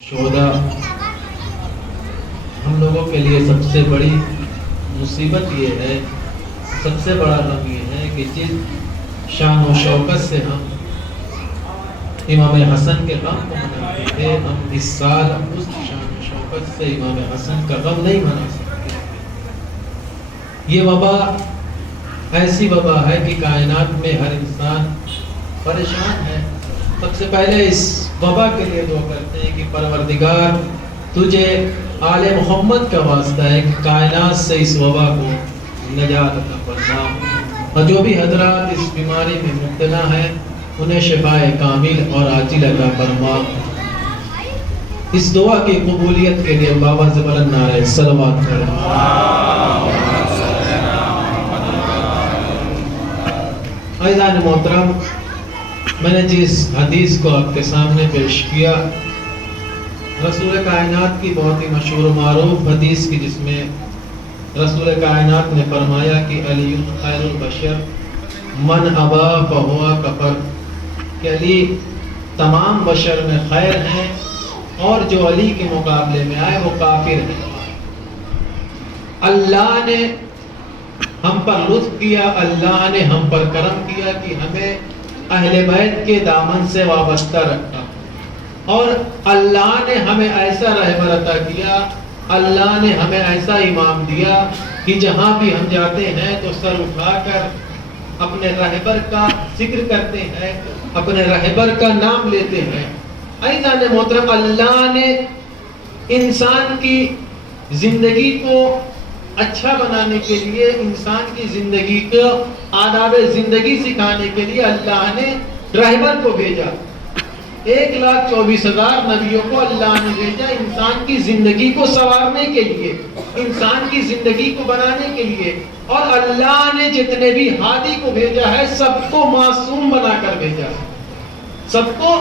شہدا ہم لوگوں کے لیے سب سے بڑی مصیبت یہ ہے، سب سے بڑا غم یہ ہے کہ جس شان و شوکت سے ہم امام حسن کے غم کو مناتے تھے، ہم اس سال اس شان و شوکت سے امام حسن کا غم نہیں منا سکتے۔ یہ وبا ایسی وبا ہے کہ کائنات میں ہر انسان پریشان ہے۔ سب سے پہلے اس وبا کے لیے دعا کرتے ہیں کہ پروردگار تجھے آل محمد کا واسطہ ہے کہ کائنات سے اس وبا کو نجات عطا فرما، اور جو بھی حضرات اس بیماری میں مبتلا ہیں انہیں شفائے کامل اور عاجل عطا فرما۔ اس دعا کی قبولیت کے لیے بابا سے بلند نعرہ صلوات کریں۔ عزیزان محترم، میں نے جس حدیث کو آپ کے سامنے پیش کیا، رسول کائنات کی بہت ہی مشہور و معروف حدیث کی، جس میں رسول کائنات نے فرمایا کہ علی خیر البشر من ابا فہوا کفر، کہ علی تمام بشر میں خیر ہیں اور جو علی کے مقابلے میں آئے وہ کافر ہے۔ اللہ نے ہم پر لطف کیا، اللہ نے ہم پر کرم کیا کہ ہمیں اہل بیت کے دامن سے وابستہ رکھا، اور اللہ نے ہمیں ایسا رہبر عطا کیا، اللہ نے ہمیں ایسا امام دیا کہ جہاں بھی ہم جاتے ہیں تو سر اٹھا کر اپنے رہبر کا ذکر کرتے ہیں، اپنے رہبر کا نام لیتے ہیں۔ عزیزان محترم، اللہ نے انسان کی زندگی کو اچھا بنانے کے لیے، انسان کی زندگی کو آداب زندگی سکھانے کے لیے اللہ نے رہبر کو بھیجا۔ 1,24,000 نبیوں کو اللہ نے بھیجا انسان کی زندگی کو سنوارنے کے لیے، انسان کی زندگی کو بنانے کے لیے، اور اللہ نے جتنے بھی ہادی کو بھیجا ہے سب کو معصوم بنا کر بھیجا ہے، سب کو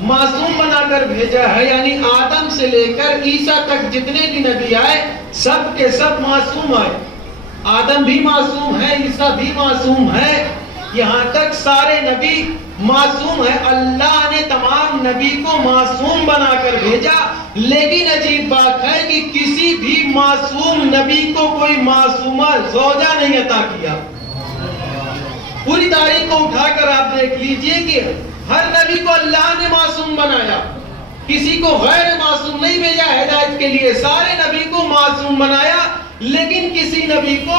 معصوم بنا کر بھیجا ہے۔ یعنی آدم سے لے کر عیسیٰ تک جتنے بھی نبی آئے سب کے سب معصوم آئے۔ آدم بھی معصوم ہے، عیسیٰ بھی معصوم ہے، یہاں تک سارے نبی معصوم ہے۔ اللہ نے تمام نبی کو معصوم بنا کر بھیجا، لیکن عجیب بات ہے کہ کسی بھی معصوم نبی کو کوئی معصومہ زوجہ نہیں عطا کیا۔ پوری تاریخ کو اٹھا کر آپ دیکھ لیجئے کہ ہر نبی کو اللہ نے معصوم بنایا، کسی کو غیر معصوم نہیں بھیجا ہدایت کے لیے، سارے نبی کو معصوم بنایا، لیکن کسی نبی کو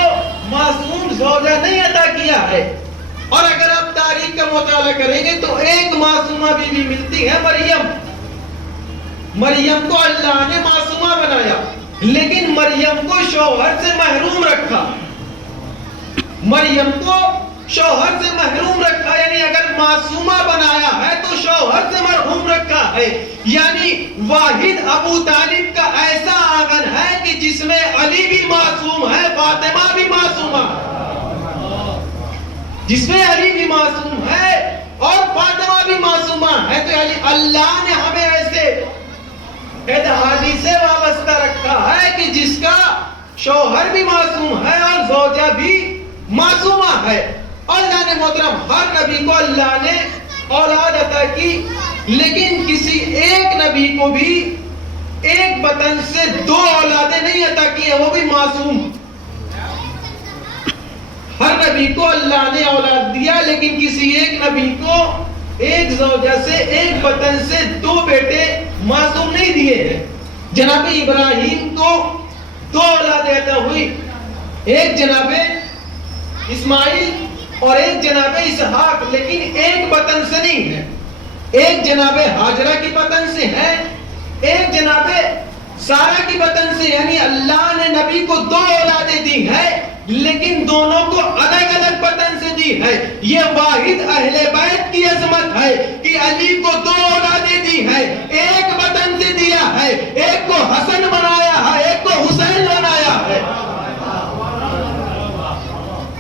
معصوم زوجہ نہیں عطا کیا ہے۔ اور اگر آپ تاریخ کا مطالعہ کریں گے تو ایک معصومہ بیوی ملتی ہے، مریم۔ مریم کو اللہ نے معصومہ بنایا، لیکن مریم کو شوہر سے محروم رکھا، مریم کو شوہر سے محروم رکھا۔ یعنی اگر معصومہ بنایا ہے تو شوہر سے محروم رکھا ہے۔ یعنی واحد ابو طالب کا ایسا آنگن ہے کہ جس میں علی بھی معصوم ہے، فاطمہ بھی معصومہ ہے، جس میں علی بھی معصوم ہے اور فاطمہ بھی معصومہ ہے۔ تو یعنی اللہ نے ہمیں ایسے ہادی سے وابستہ رکھا ہے کہ جس کا شوہر بھی معصوم ہے اور زوجہ بھی معصومہ ہے۔ اور اللہ نے محترم ہر نبی کو اللہ نے اولاد عطا کی، لیکن کسی ایک نبی کو بھی ایک بطن سے 2 اولادیں نہیں عطا کی ہیں، وہ بھی معصوم۔ ہر نبی کو اللہ نے اولاد دیا، لیکن کسی ایک نبی کو ایک زوجہ سے ایک بطن سے 2 بیٹے معصوم نہیں دیے ہیں۔ جناب ابراہیم کو 2 اولادیں عطا ہوئی، ایک جناب اسماعیل اور ایک جناب اسحاق، لیکن ایک بطن سے نہیں ہے۔ ایک جناب ہاجرہ کی بطن سے ہے، ایک جناب سارہ کی بطن سے۔ یعنی اللہ نے نبی کو 2 اولادیں دی ہے، لیکن دونوں کو الگ الگ بطن سے دی ہے۔ یہ واحد اہل بیت کی عظمت ہے کہ علی کو 2 اولادیں دی ہے، ایک بطن سے دیا ہے، ایک کو حسن بنایا ہے، ایک کو حسین بنایا ہے،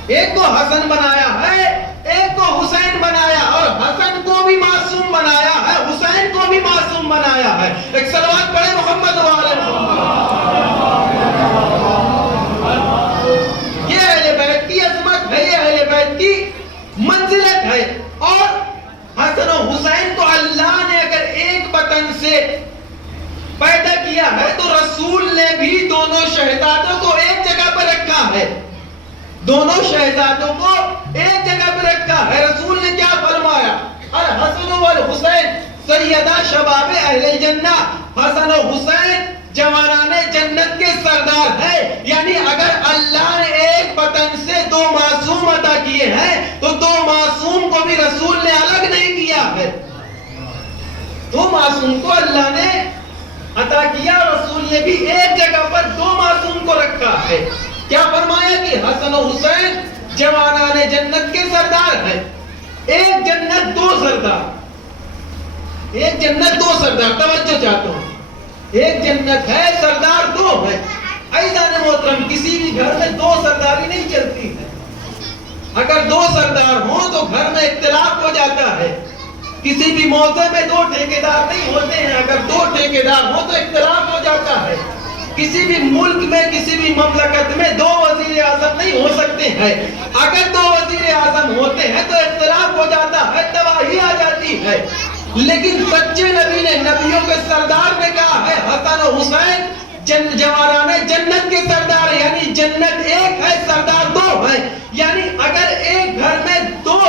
ایک کو حسن بنایا ہے، ایک کو حسین بنایا، اور حسن کو بھی معصوم بنایا ہے، حسین کو بھی معصوم بنایا ہے۔ ایک صلوات پڑھے محمد و آل محمد۔ یہ اہل بیت کی عظمت ہے، یہ اہل بیت کی منزلت ہے۔ اور حسن و حسین کو اللہ نے اگر ایک بطن سے کیا ہے تو رسول نے بھی دونوں شہزادوں کو ایک جگہ پر رکھا ہے، دونوں شہزادوں کو ایک جگہ پر رکھا ہے۔ رسول نے کیا فرمایا؟ الحسن والحسین سیدہ شباب اہل جنہ، حسن و حسین جوانان جنت کے سردار ہے۔ یعنی اگر اللہ نے ایک وطن سے دو معصوم عطا کیے ہیں تو دو معصوم کو بھی رسول نے الگ نہیں کیا ہے، دو معصوم کو اللہ نے عطا کیا، رسول نے بھی ایک جگہ پر دو معصوم کو رکھا ہے۔ کیا فرمایا کہ حسن و حسین جوانان جنت کے سردار ہیں۔ ایک جنت دو سردار، ایک جنت دو سردار، توجہ چاہتا ہوں، ایک جنت ہے سردار دو ہے۔ عزیزان محترم، کسی بھی گھر میں دو سرداری نہیں چلتی ہے، اگر دو سردار ہوں تو گھر میں اختلاف ہو جاتا ہے۔ کسی بھی موضوع میں دو ٹھیکیدار نہیں ہوتے ہیں، اگر دو ٹھیکیدار ہوں تو اختلاف ہو جاتا ہے۔ کسی بھی ملک میں، کسی بھی مملکت میں دو وزیر اعظم نہیں ہو سکتے ہیں، اگر دو وزیر اعظم ہوتے ہیں تو اختلاف ہو جاتا ہے، تباہی آ جاتی ہے۔ لیکن سچے نبی نے، نبیوں کے سردار نے کہا ہے حسن و حسین جوانان جنت کے سردار، یعنی جنت ایک ہے، سردار دو ہیں۔ یعنی اگر ایک گھر میں دو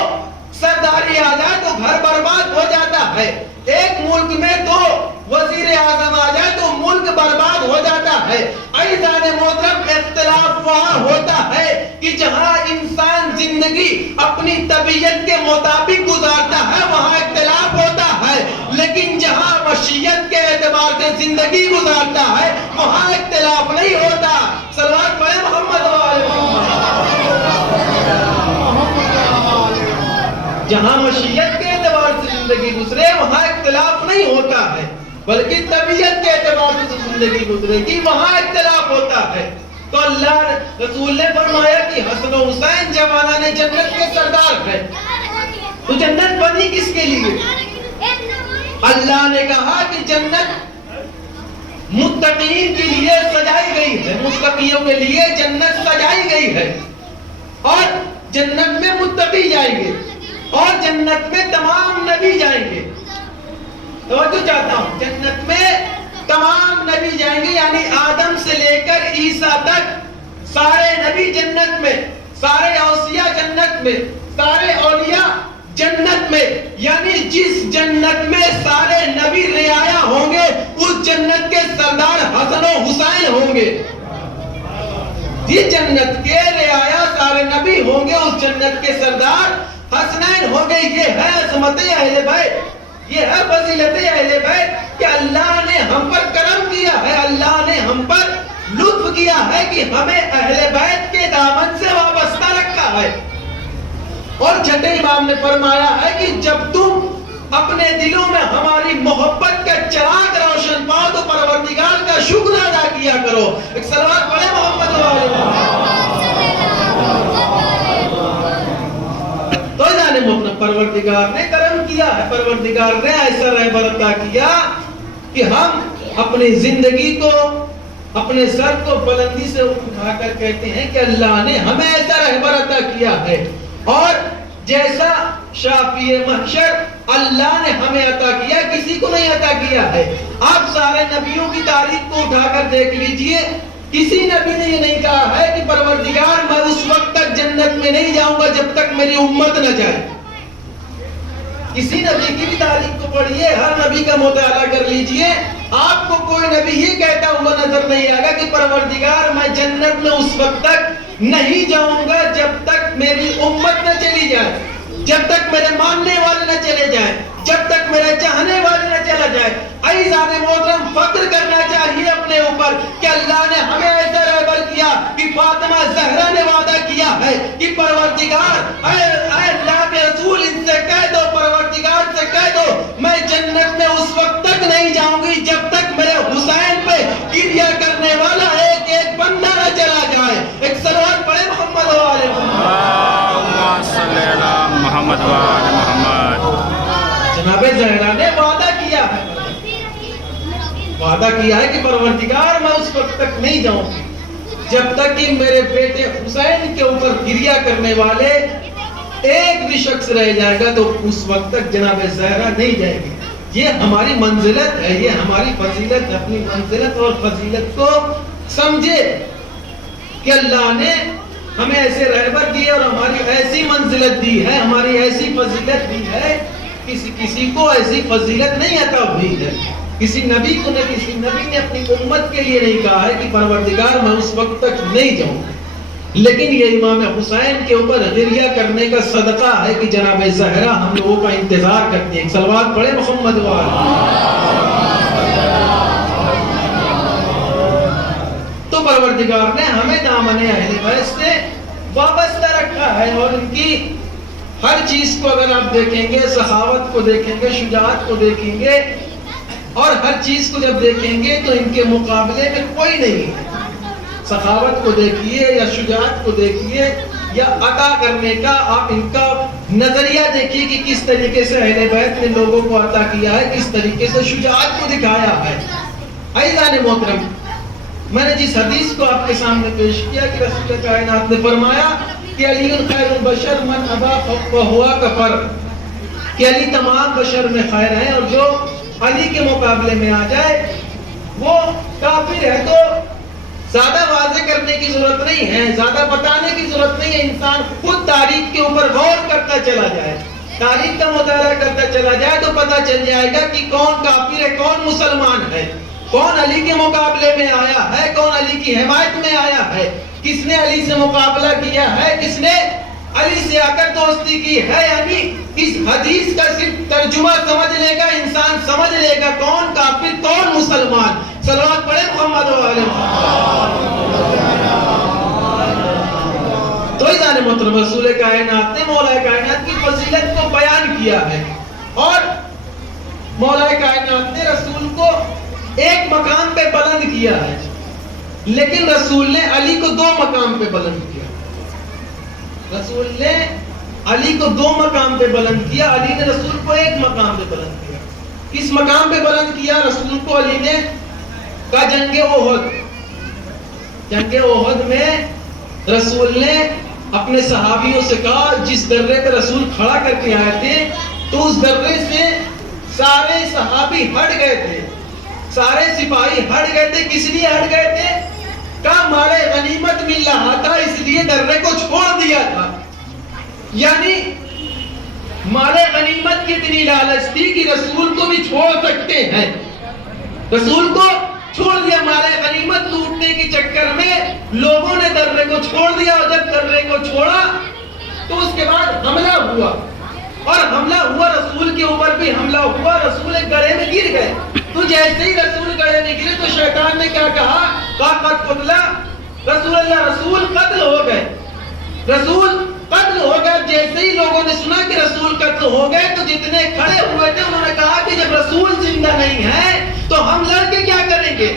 سرداری آ جائے تو گھر برباد ہو جاتا ہے، ایک ملک میں دو وزیر اعظم آ جائے تو ملک برباد ہو جاتا ہے۔ عزیزان محترم، اختلاف وہاں ہوتا ہے کہ جہاں انسان زندگی اپنی طبیعت کے مطابق گزارتا ہے وہاں اختلاف ہوتا ہے، لیکن جہاں مشیت کے اعتبار سے زندگی گزارتا ہے وہاں اختلاف نہیں ہوتا۔ صلوات پڑھیں محمد وآل محمد۔ جہاں مشیت کے اعتبار سے زندگی گزرے وہاں اختلاف نہیں ہوتا ہے، بلکہ طبیعت کے اعتبار سے زندگی گزرے گی وہاں اختلاف ہوتا ہے۔ تو اللہ رسول نے فرمایا کہ حسن و حسین جوانان جنت کے سردار ہیں۔ تو جنت بنی کس کے لیے؟ اللہ نے کہا کہ جنت متقین کے لیے سجائی گئی ہے، متقیوں کے لیے جنت سجائی گئی ہے، اور جنت میں متقی جائیں گے اور جنت میں تمام نبی جائیں گے۔ توجہ چاہتا ہوں، جنت میں تمام نبی جائیں گے، یعنی آدم سے لے کر عیسیٰ تک سارے نبی جنت میں، سارے اوصیاء جنت میں، سارے اولیاء جنت میں۔ یعنی جس جنت میں سارے نبی رعایا ہوں گے اس جنت کے سردار حسن و حسین ہوں گے۔ جس جنت کے رعایا سارے نبی ہوں گے اس جنت کے سردار حسنین ہوں گے۔ یہ ہے عظمت اہل بیت، یہ ہے فضیلت اہل بیت کہ اللہ نے ہم پر کرم کیا ہے، اللہ نے ہم پر لطف کیا ہے کہ ہمیں اہل بیت کے دامن سے وابستہ رکھا ہے۔ اور چھٹے امام نے فرمایا ہے کہ جب تم اپنے دلوں میں ہماری محبت کا چراغ روشن پاؤ تو پروردگار کا شکر ادا کیا کرو۔ ایک صلوات پڑھیں محمد وآلہ تو جانے محمد، پروردگار نے کرم کیا ہے، پروردگار نے ایسا رہبر عطا کیا کہ ہم اپنی زندگی کو، اپنے سر کو بلندی سے اٹھا کر کہتے ہیں کہ اللہ نے ہمیں ایسا رہبر عطا کیا ہے، اور جیسا شافی محشر اللہ نے ہمیں عطا کیا کسی کو نہیں عطا کیا ہے۔ آپ سارے نبیوں کی تاریخ کو اٹھا کر دیکھ لیجئے، کسی نبی نے یہ نہیں کہا ہے کہ پروردگار میں اس وقت تک جنت میں نہیں جاؤں گا جب تک میری امت نہ جائے۔ کسی نبی کی بھی تاریخ کو پڑھیے، ہر نبی کا مطالعہ کر لیجئے، آپ کو کوئی نبی یہ کہتا ہوا نظر نہیں آئے گا کہ پروردگار میں جنت میں اس وقت تک نہیں جاؤں گا جب تک میری امت نہ چلی جائے، جب تک میرے ماننے والے نہ چلے جائیں، جب تک میرے چاہنے والے نہ چلا جائے۔ عزیزان محترم، فخر کرنا چاہیے اپنے اوپر کہ اللہ نے ہمیں ایسا رہبر کیا کہ فاطمہ زہرا نے وعدہ کیا ہے کہ پروردگار اے اللہ کے رسول ان سے کہہ دو، پروردگار سے کہہ دو میں جنت میں اس وقت تک نہیں جاؤں گی جب تک میرے حسین پہ گریہ کرنے والا ایک ایک بندہ نہ چلا جائے۔ ایک صلوات پڑھے محمد وآلہ محمد، صلی اللہ محمد وآلہ محمد۔ جناب زہرا نے وعدہ کیا ہے، وعدہ کیا ہے کہ پروردگار میں اس وقت تک نہیں جاؤں گی جب تک کہ میرے بیٹے حسین کے اوپر گریہ کرنے والے ایک بھی شخص رہ جائے گا، تو اس وقت تک جناب زہرا نہیں جائے گی۔ یہ ہماری منزلت ہے، یہ ہماری فضیلت، اپنی منزلت اور فضیلت کو سمجھے کہ اللہ نے ہمیں ایسے رہبر دیے اور ہماری ایسی منزلت دی ہے، ہماری ایسی فضیلت دی ہے، کسی کو ایسی فضیلت نہیں عطا ہوئی ہے. کسی نبی کو نے، کسی نبی نے اپنی امت کے لیے نہیں کہا ہے کہ پروردگار میں اس وقت تک نہیں جاؤں. لیکن یہ امام حسین کے اوپر غریہ کرنے کا صدقہ ہے کہ جناب زہرا ہم لوگوں کا انتظار کرتے ہیں. صلوات پڑھے محمد تو پروردگار نے ہمیں دامن اہل بیت سے وابستہ رکھا ہے، اور ان کی ہر چیز کو اگر آپ دیکھیں گے، سخاوت کو دیکھیں گے، شجاعت کو دیکھیں گے، اور ہر چیز کو جب دیکھیں گے تو ان کے مقابلے میں کوئی نہیں ہے. سخاوت کو دیکھیے یا شجاعت کو دیکھیے یا عطا کرنے کا آپ ان کا نظریہ دیکھیے کہ کس طریقے سے اہل بیت نے لوگوں کو عطا کیا ہے، کس طریقے سے شجاعت کو دکھایا ہے. عزیزان محترم، میں نے جس حدیث کو آپ کے سامنے پیش کیا کہ رسول کائنات نے فرمایا کہ علی خیر البشر من ابا فہو کفر، کہ علی تمام بشر میں خیر ہیں اور جو علی کے مقابلے میں آ جائے وہ کافر ہے. تو زیادہ واضح کرنے کی ضرورت نہیں ہے، زیادہ بتانے کی ضرورت نہیں ہے. انسان خود تاریخ کے اوپر غور کرتا چلا جائے، تاریخ کا مطالعہ کرتا چلا جائے تو پتہ چل جائے گا کہ کون کافر ہے، کون مسلمان ہے، کون علی کے مقابلے میں آیا ہے، کون علی کی حمایت میں آیا ہے، کس نے علی سے مقابلہ کیا ہے، کس نے علی سے آ کر دوستی کی ہے. یعنی اس حدیث کا صرف ترجمہ سمجھ لے گا انسان، سمجھ لے گا کون کافر کون مسلمان. صلوات پڑھے محمد و آل محمد. تو عزیزان محترم، رسول کائنات نے مولا کائنات کی فضیلت کو بیان کیا ہے، اور مولا کائنات نے رسول کو ایک مقام پہ بلند کیا ہے، لیکن رسول نے علی کو دو مقام پہ بلند کیا. رسول نے علی کو دو مقام پہ بلند کیا، علی نے رسول کو ایک مقام پہ بلند کیا. کس مقام پہ بلند کیا رسول کو علی نے؟ کا جنگ احد. جنگ احد میں رسول نے اپنے صحابیوں سے کہا، جس درے پہ رسول کھڑا کر کے آئے تھے تو اس درے سے سارے صحابی ہٹ گئے تھے، سارے سپاہی ہٹ گئے تھے. کس لیے ہٹ گئے تھے؟ کہا مال غنیمت مل رہا تھا اس لیے درے کو چھوڑ دیا تھا. یعنی مال غنیمت کی اتنی لالچ تھی کہ رسول کو بھی چھوڑ سکتے ہیں، رسول کو چھوڑ دیا. مال غنیمت لوٹنے کے چکر میں لوگوں نے درے کو چھوڑ دیا، اور جب درے کو چھوڑا تو اس کے بعد حملہ ہوا، اور حملہ ہوا رسول کے اوپر بھی حملہ ہوا. رسول گڑھے میں گر گئے. تو جیسے ہی رسول گڑھے میں گرے تو شیطان نے کیا کہا؟ قد قتل رسول اللہ، رسول قتل ہو گئے، رسول قتل ہو گئے. جیسے ہی لوگوں نے سنا کہ رسول قتل ہو گئے تو جتنے کھڑے ہوئے تھے انہوں نے کہا کہ جب رسول زندہ نہیں ہے تو ہم لڑ کے کیا کریں گے،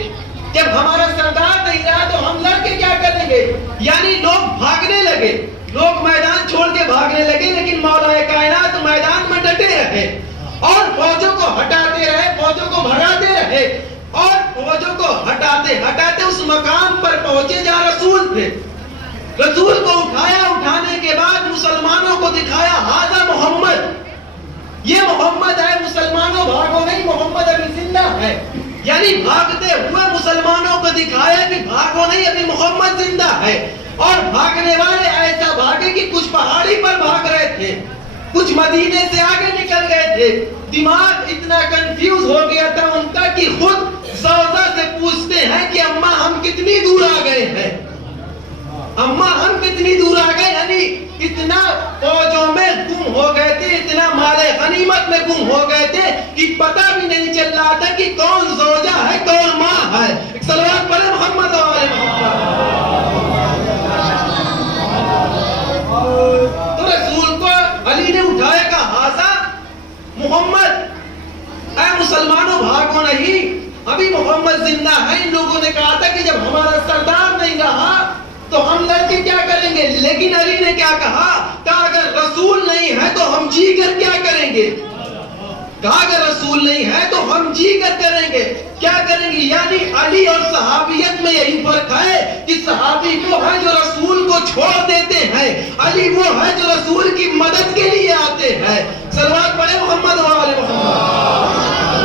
جب ہمارا سردار نہیں رہا تو ہم لڑ کے کیا کریں گے. یعنی لوگ بھاگنے لگے، لوگ میدان چھوڑ کے بھاگنے لگے، لیکن مولا کائنات میدان میں ڈٹے رہے اور فوجوں کو ہٹاتے رہے، فوجوں کو بھگاتے رہے، اور فوجوں کو ہٹاتے ہٹاتے اس مقام پر پہنچے جہاں رسول تھے. رسول کو اٹھایا، اٹھانے کے بعد مسلمانوں کو دکھایا ہذا محمد، یہ محمد ہے، مسلمانوں بھاگو نہیں، محمد ابھی زندہ ہے. یعنی بھاگتے ہوئے مسلمانوں کو دکھایا کہ بھاگو نہیں، ابھی محمد زندہ ہے. اور بھاگنے والے ایسا بھاگے کہ کچھ پہاڑی پر بھاگ رہے تھے، کچھ مدینے سے آگے نکل گئے تھے. دماغ اتنا کنفیوز ہو گیا تھا ان کا کہ خود زوجہ سے پوچھتے ہیں کہ اماں ہم کتنی دور آ گئے ہیں، اماں ہم کتنی دور آ گئے. یعنی اتنا فوجوں میں گم ہو گئے تھے، اتنا مال غنیمت میں گم ہو گئے تھے کہ پتہ بھی نہیں چل رہا تھا کہ کون زوجہ ہے کون ماں ہے. صلوات پڑھے محمد و آل محمد. تو رسول کو علی نے اٹھایا کہ ہذا محمد، اے مسلمانوں بھاگو نہیں، ابھی محمد زندہ ہے. ان لوگوں نے کہا تھا کہ جب ہمارا سردار نہیں رہا تو ہم لڑ کے کیا کریں گے، لیکن علی نے کیا کہا؟ کہا اگر رسول نہیں ہے تو ہم جی کر کیا کریں گے، کہا اگر رسول نہیں ہے تو ہم جی کر کریں گے، کیا کریں گے. یعنی علی اور صحابیت میں یہی فرق ہے کہ صحابی وہ ہے جو رسول کو چھوڑ دیتے ہیں، علی وہ ہے جو رسول کی مدد کے لیے آتے ہیں. صلوات پڑھے محمد و آل محمد.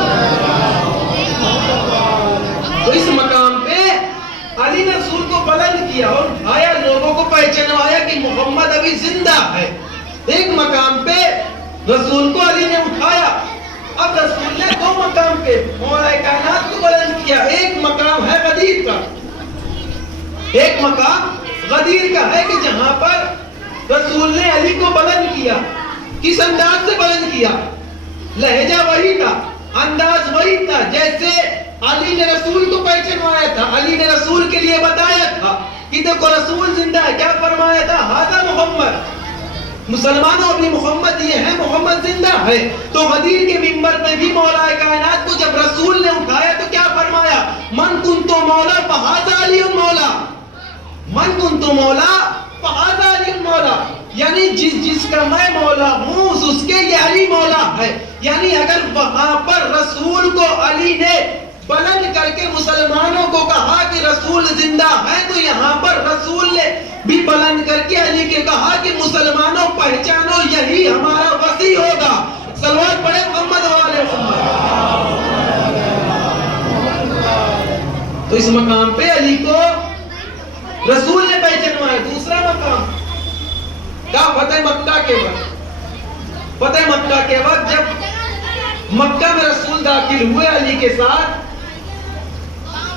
کیا اور اٹھایا, لوگوں کو پہچانوایا کہ محمد ابھی زندہ ہے. ایک مقام پہ رسول کو علی نے اٹھایا. اب رسول نے دو مقام پہ مولا کائنات کو بلند کیا. ایک مقام ہے غدیر کا, ایک مقام غدیر کا ہے کہ جہاں پر رسول نے علی کو بلند کیا. کس انداز سے بلند کیا؟ لہجہ وہی تھا, انداز وہی تھا جیسے علی نے رسول کو پہچانوایا تھا. علی نے رسول کے لیے بتایا تھا کہ دیکھو رسول زندہ ہے. کیا فرمایا تھا؟ ھذا محمد. مسلمانوں ابھی محمد یہ ہے, محمد زندہ ہے. تو غدیر کے منبر میں بھی مولا کائنات کو جب رسول نے اٹھایا تو کیا فرمایا؟ من کنت مولا فھذا علی مولا. من کنت مولا فھذا علی مولا, یعنی جس کا میں مولا ہوں اس کے یہ علی مولا ہے. یعنی اگر وہاں پر رسول کو علی نے بلند کر کے مسلمانوں کو کہا کہ رسول زندہ ہے, تو یہاں پر رسول نے بھی بلند کر کے علی کے کہا کہ مسلمانوں پہچانو یہی ہمارا وسیع ہوگا. صلوات پڑھے محمد علیہ وسلم. تو اس مقام پہ علی کو رسول نے پہچانوایا. دوسرا مقام کا فتح مکہ کے وقت. فتح مکہ کے وقت جب مکہ میں رسول داخل ہوئے علی کے ساتھ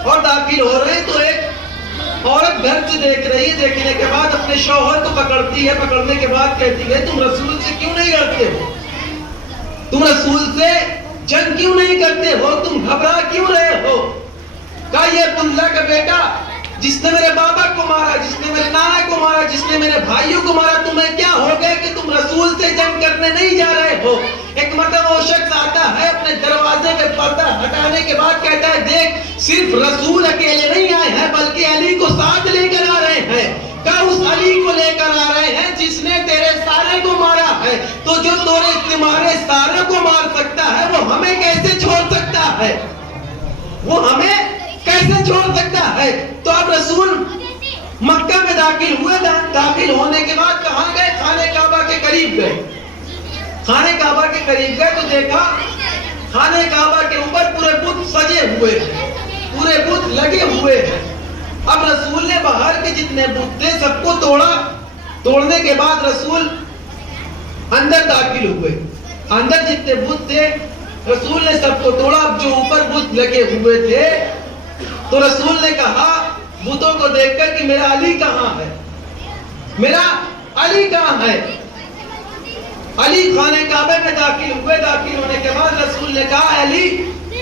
اور داخل ہو رہے تو ایک عورت گھر سے دیکھ رہی ہے. دیکھنے کے بعد اپنے شوہر کو پکڑتی ہے. پکڑنے کے بعد کہتی ہے تم رسول سے کیوں نہیں لڑتے ہو؟ تم رسول سے جنگ کیوں نہیں کرتے ہو؟ تم گھبرا کیوں رہے ہو؟ کہا یہ عبداللہ کا بیٹا جس نے میرے بابا کو مارا, جس نے میرے نانا کو مارا, جس نے میرے بھائیوں کو مارا, تمہیں کیا ہو گیا کہ تم رسول سے جنگ کرنے نہیں جا رہے ہو؟ ایک مرتبہ وہ شخص آتا ہے اپنے دروازے پہ پردہ ہٹانے کے بعد کہتا ہے دیکھ صرف رسول اکیلے نہیں آئے ہیں بلکہ علی کو ساتھ لے کر آ رہے ہیں. کہا اس علی کو لے کر آ رہے ہیں جس نے تیرے سارے کو مارا ہے. تو جو تمہارے سارے کو مار سکتا ہے وہ ہمیں کیسے چھوڑ سکتا ہے؟ وہ ہمیں کیسے چھوڑ سکتا ہے؟ تو اب رسول مکہ میں داخل ہوئے. داخل ہونے کے بعد کہاں گئے؟ خانہ کعبہ کے قریب گئے. خانہ کعبہ کے قریب گئے تو دیکھا خانہ کعبہ کے اوپر پورے بت سجے ہوئے ہیں, پورے بت لگے ہوئے ہیں. اب رسول نے باہر کے جتنے بت تھے سب کو توڑا. توڑنے کے بعد رسول اندر داخل ہوئے. اندر جتنے بت تھے رسول نے سب کو توڑا. اب جو اوپر بت لگے ہوئے تھے تو رسول نے کہا بتوں کو دیکھ کر کہ میرا علی کہاں ہے؟ میرا علی کہاں ہے؟ علی خانہ کعبہ میں داخل ہوئے. داخل ہونے کے بعد رسول نے کہا علی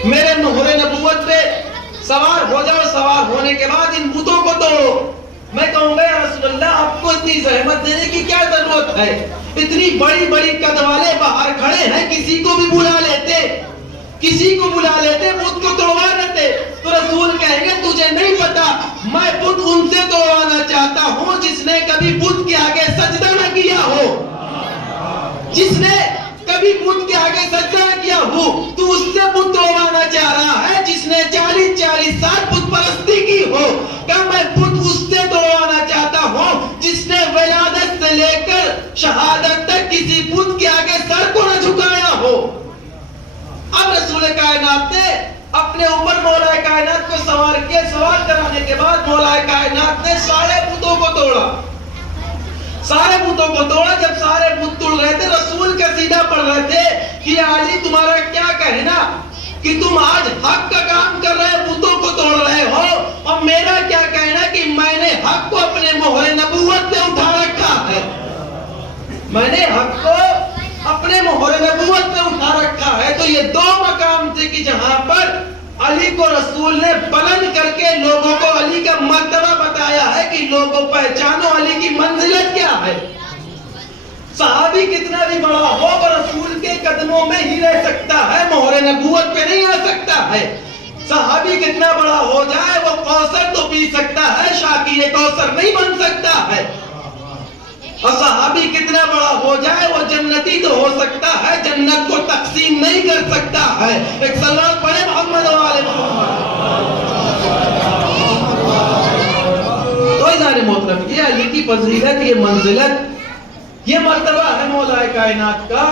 میرے مہر نبوت پہ سوار ہو جاؤ. سوار ہونے کے بعد ان بتوں کو توڑو. میں کہوں گا یا رسول اللہ آپ کو اتنی زحمت دینے کی کیا ضرورت ہے؟ اتنی بڑی بڑی قد والے باہر کھڑے ہیں, کسی کو بھی بلا لیتے, کسی کو بلا لیتے, بت کو توڑوا دیتے. تو رسول کہیں گے تجھے نہیں پتا میں بت ان سے توڑوانا چاہتا ہوں جس نے کبھی بت کے آگے سجدہ نہ کیا ہو, جس نے کبھی بت کے آگے سجدہ نہ کیا ہو. تو اس سے بت توڑوانا چاہ رہا ہے جس نے 40 سال بت پرستی کی ہو. کہ میں بت اس سے توڑوانا چاہتا ہوں جس نے ولادت سے لے کر شہادت تک کسی بت کے آگے سر کو نہ جھکایا ہو. اب رسول کائنات نے اپنے اوپر مولا کائنات کو سوار کرانے کے بعد مولا کائنات نے سارے بتوں کو توڑا. سارے بتوں کو توڑا. جب سارے بت توڑ رہے تھے رسول قصیدہ پڑھ رہے تھے کہ علی تمہارا کیا کہنا کہ تم آج حق کا کام کر رہے بتوں کو توڑ رہے ہو, اور میرا کیا کہنا کہ میں نے حق کو اپنے مہر نبوت پہ اٹھا رکھا ہے. میں نے حق کو اپنے مہر نبوت پہ اٹھا رکھا ہے. تو یہ دو مقام تھے کہ جہاں پر علی کو رسول نے بلند کر کے لوگوں کو علی کا مرتبہ بتایا ہے کہ لوگوں پہچانو علی کی منزلت کیا ہے. صحابی کتنا بھی بڑا ہو وہ رسول کے قدموں میں ہی رہ سکتا ہے, مہر نبوت پہ نہیں آ سکتا ہے. صحابی کتنا بڑا ہو جائے وہ کوثر تو پی سکتا ہے, شاکی کوثر نہیں بن سکتا ہے. اور صحابی کتنا بڑا ہو جائے وہ جنتی تو ہو سکتا ہے, جنت کو تقسیم نہیں کر سکتا ہے. ایک صلوات پڑھے محمد وآل محمد. تو ازار محترم یہ علی کی فضیلت, یہ منزلت, یہ مرتبہ ہے مولا کائنات کا.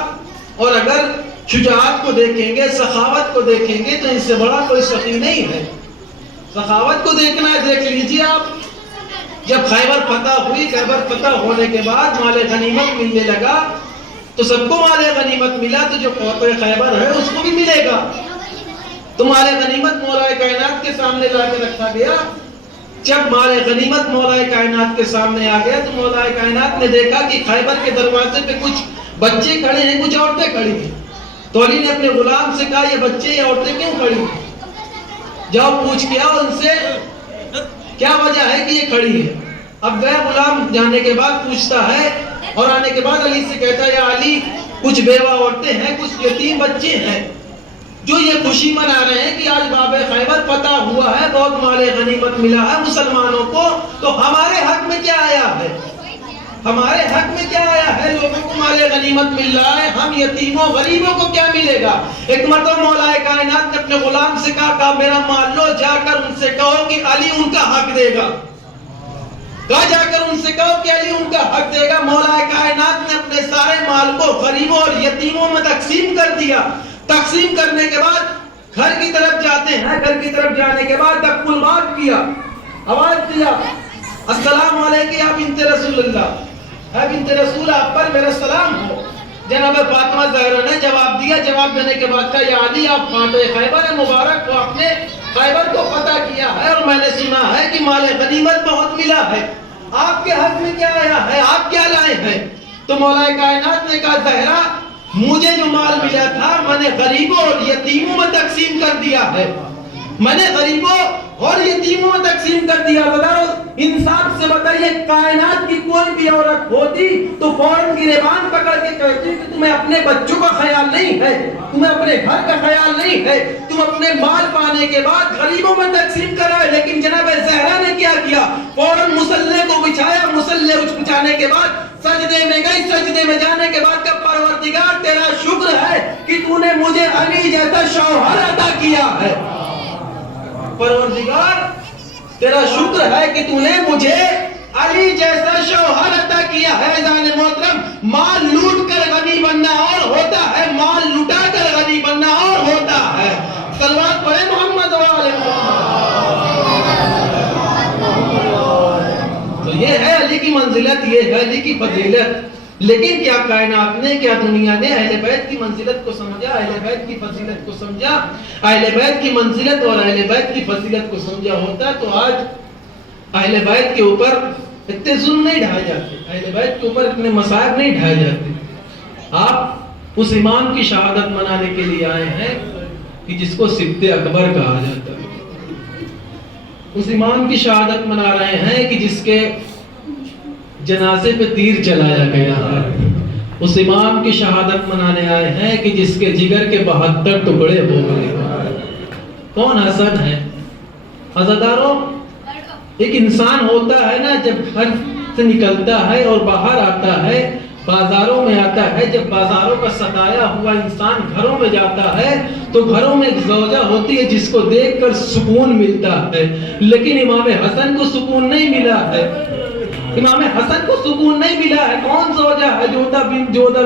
اور اگر شجاعت کو دیکھیں گے, سخاوت کو دیکھیں گے تو ان سے بڑا کوئی سخی نہیں ہے. سخاوت کو دیکھنا ہے دیکھ لیجیے آپ. جب خیبر فتح ہوئی، خیبر فتح ہونے کے بعد مال غنیمت ملنے لگا تو سب کو مال غنیمت ملا، تو جو فتح خیبر ہے اس کو بھی ملے گا۔ تو مال غنیمت مولا کائنات کے سامنے لا کے رکھا گیا۔ جب مال غنیمت مولا کائنات کے سامنے آ گیا تو مولا کائنات نے دیکھا کہ خیبر کے دروازے پہ کچھ بچے کھڑے ہیں، کچھ عورتیں کھڑی ہیں۔ تو علی نے اپنے غلام سے کہا یہ بچے یہ عورتیں کیوں کھڑی ہیں؟ جاؤ پوچھ کے آؤ ان سے کیا وجہ ہے کہ یہ کھڑی ہے۔ اب گیا غلام، جانے کے بعد پوچھتا ہے اور آنے کے بعد علی سے کہتا ہے یا علی کچھ بیوہ عورتیں ہیں، کچھ یتیم بچے ہیں جو یہ خوشی منا رہے ہیں کہ آج باب خیبر فتح ہوا ہے، بہت مال غنیمت ملا ہے مسلمانوں کو، تو ہمارے حق میں کیا آیا ہے؟ ہمارے حق میں کیا آیا ہے؟ لوگوں کو مال غنیمت مل رہا ہے، ہم یتیموں غریبوں کو کیا ملے گا؟ ایک مرتبہ مولا کائنات نے اپنے غلام سے کہا میرا مال لو، جا کر ان سے کہو کہ علی ان کا حق دے گا۔ کہا جا کر ان سے کہو کہ علی ان کا حق دے گا۔ مولا کائنات نے اپنے سارے مال کو غریبوں اور یتیموں میں تقسیم کر دیا۔ تقسیم کرنے کے بعد گھر کی طرف جاتے ہیں، گھر کی طرف جانے کے بعد دق الباب کیا، آواز دیا السلام علیکم یا بنت رسول اللہ، اے بنت رسول آپ پر میرا سلام ہو۔ جناب فاطمہ زہرا نے جواب دیا، جواب دینے کے بعد کہا یا علی آپ فاتح خیبر مبارک کو، آپ نے خیبر کو فتح کیا ہے اور میں نے سنا ہے کہ مال غنیمت بہت ملا ہے، آپ کے حق میں کیا آیا ہے؟ آپ کیا لائے ہیں؟ تو مولا کائنات نے کہا زہرا مجھے جو مال ملا تھا میں نے غریبوں اور یتیموں میں تقسیم کر دیا ہے، میں نے غریبوں اور یتیموں میں تقسیم کر دیا۔ انصاف سے بتائیے کائنات کی کوئی بھی عورت ہوتی تو فوراً گریبان پکڑ کے کہتی کہ تمہیں اپنے بچوں کا خیال نہیں ہے، تمہیں اپنے گھر کا خیال نہیں ہے، تم اپنے مال پانے کے بعد غریبوں میں تقسیم کرائے۔ لیکن جناب زہرا نے کیا کیا؟ فوراً مصلے کو بچھایا، مصلے بچھانے کے بعد سجدے میں گئی، سجدے میں جانے کے بعد کہ پروردگار تیرا شکر ہے کہ تو نے مجھے علی جیسا شوہر عطا کیا ہے، پروردگار تیرا شکر ہے کہ تو نے مجھے علی جیسا شوہر عطا کیا ہے۔ عزیزان محترم، مال لوٹ کر غنی بننا اور ہوتا ہے، مال لٹا کر غنی بننا اور ہوتا ہے۔ صلوات پڑھیں محمد وآل محمد۔ تو یہ ہے علی کی منزلت، یہ ہے علی کی فضیلت۔ لیکن کیا کائنات نے، کیا دنیا نے اہل بیت کی منزلت کو سمجھا، اہل بیت کی فضیلت کو سمجھا؟ اہل بیت کی منزلت اور اہل بیت کی فضیلت کو سمجھا ہوتا تو آج اہل بیت کے اوپر اتنے ظلم نہیں ڈھائے جاتے، اہل بیت کے اوپر اتنے مصائب نہیں ڈھائے جاتے۔ آپ اس امام کی شہادت منانے کے لیے آئے ہیں کہ جس کو سبت اکبر کہا جاتا ہے، اس امام کی شہادت منا رہے ہیں کہ جس کے جنازے پہ تیر چلایا گیا ہے، اس امام کی شہادت منانے آئے ہیں کہ جس کے جگر کے 72 ٹکڑے ہو گئے۔ کون حسن ہے؟ عزاداروں، ایک انسان ہوتا ہے نا، جب گھر سے نکلتا ہے اور باہر آتا ہے، بازاروں میں آتا ہے، جب بازاروں کا ستایا ہوا انسان گھروں میں جاتا ہے تو گھروں میں ایک زوجہ ہوتی ہے جس کو دیکھ کر سکون ملتا ہے، لیکن امام حسن کو سکون نہیں ملا ہے، امام حسن کو سکون نہیں ملا ہے۔ کون زوجہ ہے؟ جودہ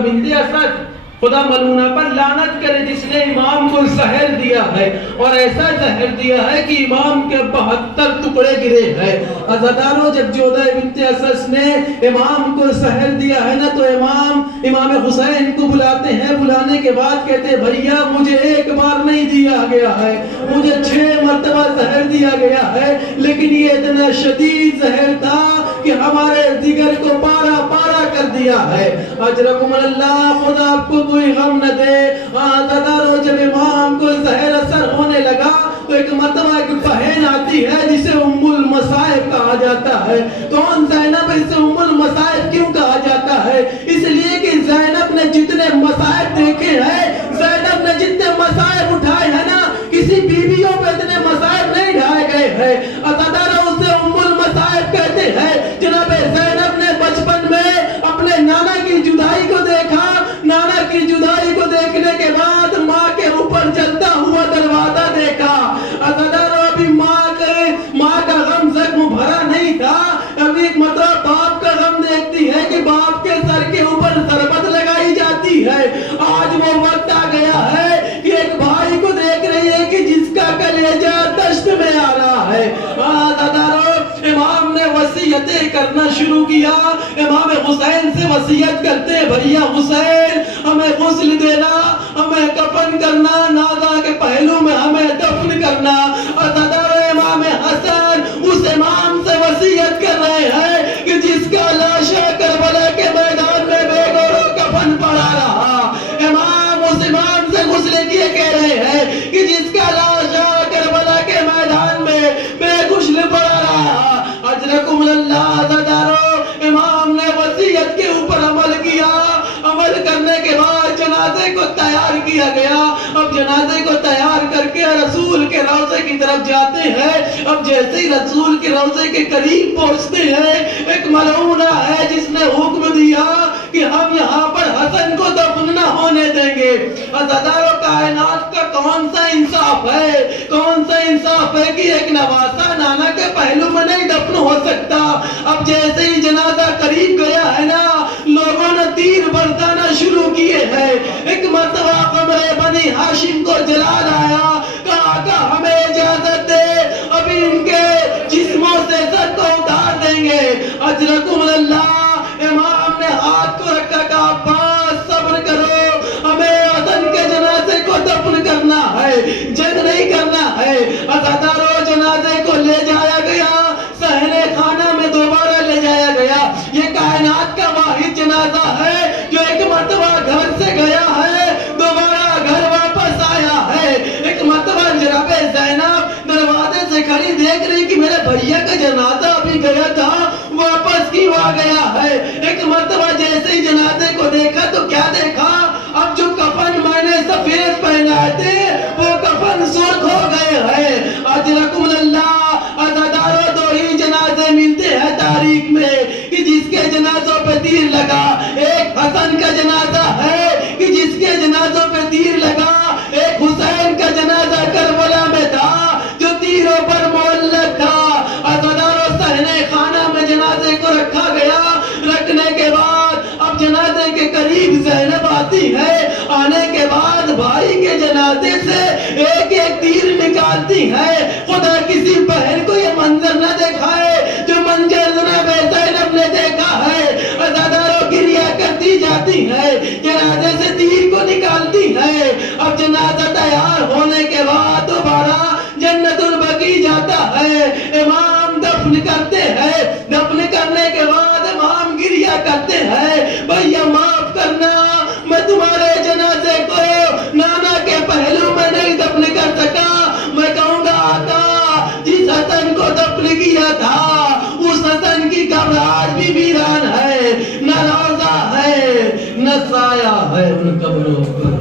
بنت اسد، خدا ملونہ پر لعنت کرے، جس نے امام کو زہر دیا ہے اور ایسا زہر دیا ہے کہ امام کے 72 ٹکڑے گرے ہیں۔ عزاداروں، جب جودہ بنت اسد نے امام کو زہر دیا ہے نا تو امام حسین کو بلاتے ہیں، بلانے کے بعد کہتے ہیں بھیا مجھے ایک بار نہیں دیا گیا ہے، مجھے 6 مرتبہ زہر دیا گیا ہے، لیکن یہ اتنا شدید زہر تھا کہ ہمارے جگر کو پارا پارا کر دیا ہے۔ اجرکم اللہ، خدا آپ کو کوئی غم نہ دے۔ عزاداروں، جب امام کو زہر اثر ہونے لگا تو ایک مرتبہ ایک بہن آتی ہے جسے ام المصائب کہا جاتا ہے۔ کون زینب؟ اسے ام المصائب کیوں کہا جاتا ہے؟ اس لیے کہ زینب نے جتنے مصائب دیکھے ہیں، زینب نے جتنے مصائب اٹھائے ہیں نا، کسی بیویوں پہ اتنے مصائب نہیں ڈھائے گئے ہیں۔ عزاداروں، اسے ام المصائب کہتے ہیں۔ جناب زینب نے بچپن میں اپنے نانا کی جدائی کو دیکھا، نانا کی جدائی کو دیکھنے کے بعد ماں کے اوپر جلتا ہوا دروازہ دیکھا۔ عزاداروں، ابھی ماں کا غم زخم بھرا نہیں تھا، ابھی ایک مرتبہ باپ کا غم دیکھتی ہے کہ باپ کے سر کے اوپر ضربت لگائی جاتی ہے۔ آج وہ وقت آ گیا ہے کہ ایک بھائی کو دیکھ رہی ہے کہ جس کا کلیجہ دشت میں آ رہا ہے۔ عزاداروں، امام نے وصیت کرنا شروع کیا. امام حسین سے وصیت کرتے ہیں بھیا حسین ہمیں غسل دینا, ہمیں کفن کرنا, نازا کے پہلو میں ہمیں دفن کرنا. امام حسن اس امام سے وصیت کر رہے ہیں کہ جس کا لاشا کربلا کے میدان میں بے گورو کفن پڑا رہا. امام اس امام سے غسل کیے کہہ رہے ہیں کہ جس کا لاشا کربلا کے میدان میں بے غسل پڑا رہا. اجرکم اللہ عزادارو, امام نے وصیت کے اوپر عمل کیا. عمل کرنے کے بعد جنازے کو تیار کیا گیا. اب جنازے کو تیار کر کے رسول کے روضے کی طرف جاتے ہیں. اب جیسے ہی رسول کے روضے کے قریب پہنچتے ہیں, ایک ملعونہ ہے جس نے حکم دیا کہ ہم یہاں پر حسن کو دفن نہ ہونے دیں گے. عزادارو کائنات کا کون سا انصاف ہے, کون سا انصاف ہے کہ ایک نواسا نانا کے پہلو میں نہیں دفن ہو سکتا. اب جیسے ہی جنازہ قریب گیا ہے نا, لوگوں نے تیر برسانا شروع کیے ہیں. ایک مرتبہ قمر بنی ہاشم کو جلال آیا, کہا کہ ہمیں اجازت دے, ابھی ان کے جسموں سے سر کو اتار دیں گے. اجرکم اللہ, امام نے ہاتھ کو رکھا, کہا عباس صبر کرو, ہمیں حسن کے جنازے کو دفن کرنا ہے, جنگ نہیں کرنا ہے. عزادارو جنازے کو لے جایا گیا, صحنِ خانہ میں دوبارہ لے جایا گیا. یہ کائنات کا واحد جنازہ ہے جو ایک مرتبہ گھر سے گیا ہے, دوبارہ گھر واپس آیا ہے. ایک مرتبہ جناب زینب دروازے سے کھڑی دیکھ رہی کہ میرے بھیا کا جنازہ ابھی گیا تھا, واپس کیوں آ گیا ہے. ایک مرتبہ جیسے ہی جنازے کو دیکھا تو کیا دیکھا, اب جو کفن میں نے سفید پہنائے تھے وہ کفن سرخ ہو گئے ہیں. اجرکم اللہ, عزادارو دو ہی جنازے ملتے ہیں تاریخ میں کہ جس کے جنازوں پہ تیر لگا. ایک حسن کا جنازہ ہے کہ جس کے جنازوں پہ تیر لگا, ایک حسین کا جنازہ کربلا میں تھا جو تیروں پر معلق تھا. عزادارو صحنِ خانہ میں جنازے کو رکھا گیا. رکھنے کے بعد اب جنازے کے قریب زینب آتی ہے. آنے کے بعد بھائی کے جنازے سے ایک ایک تیر نکالتی ہے. خدا کسی بہن کو یہ منظر نہ دکھائے جو منظر جناب زینب نے دیکھا ہے. عزادارو گریہ کرتی جاتی ہے, جنازے سے تیر کو نکالتی ہے. اب جنازہ تیار ہونے کے بعد دوبارہ جنت البقیع جاتا ہے. امام دفن کرتے ہیں. دفن کرنے کے بعد امام گریہ کرتے ہیں, بھیا معاف کرنا, میں تمہارے جنازے کو نانا کے پہلو میں نہیں دفن کر سکا. میں کہوں گا آقا جس حسن کو دفن کیا تھا اس حسن کی قبر آج بھی ویران ہے, نہ روضہ ہے نہ سایہ ہے ان قبروں پر.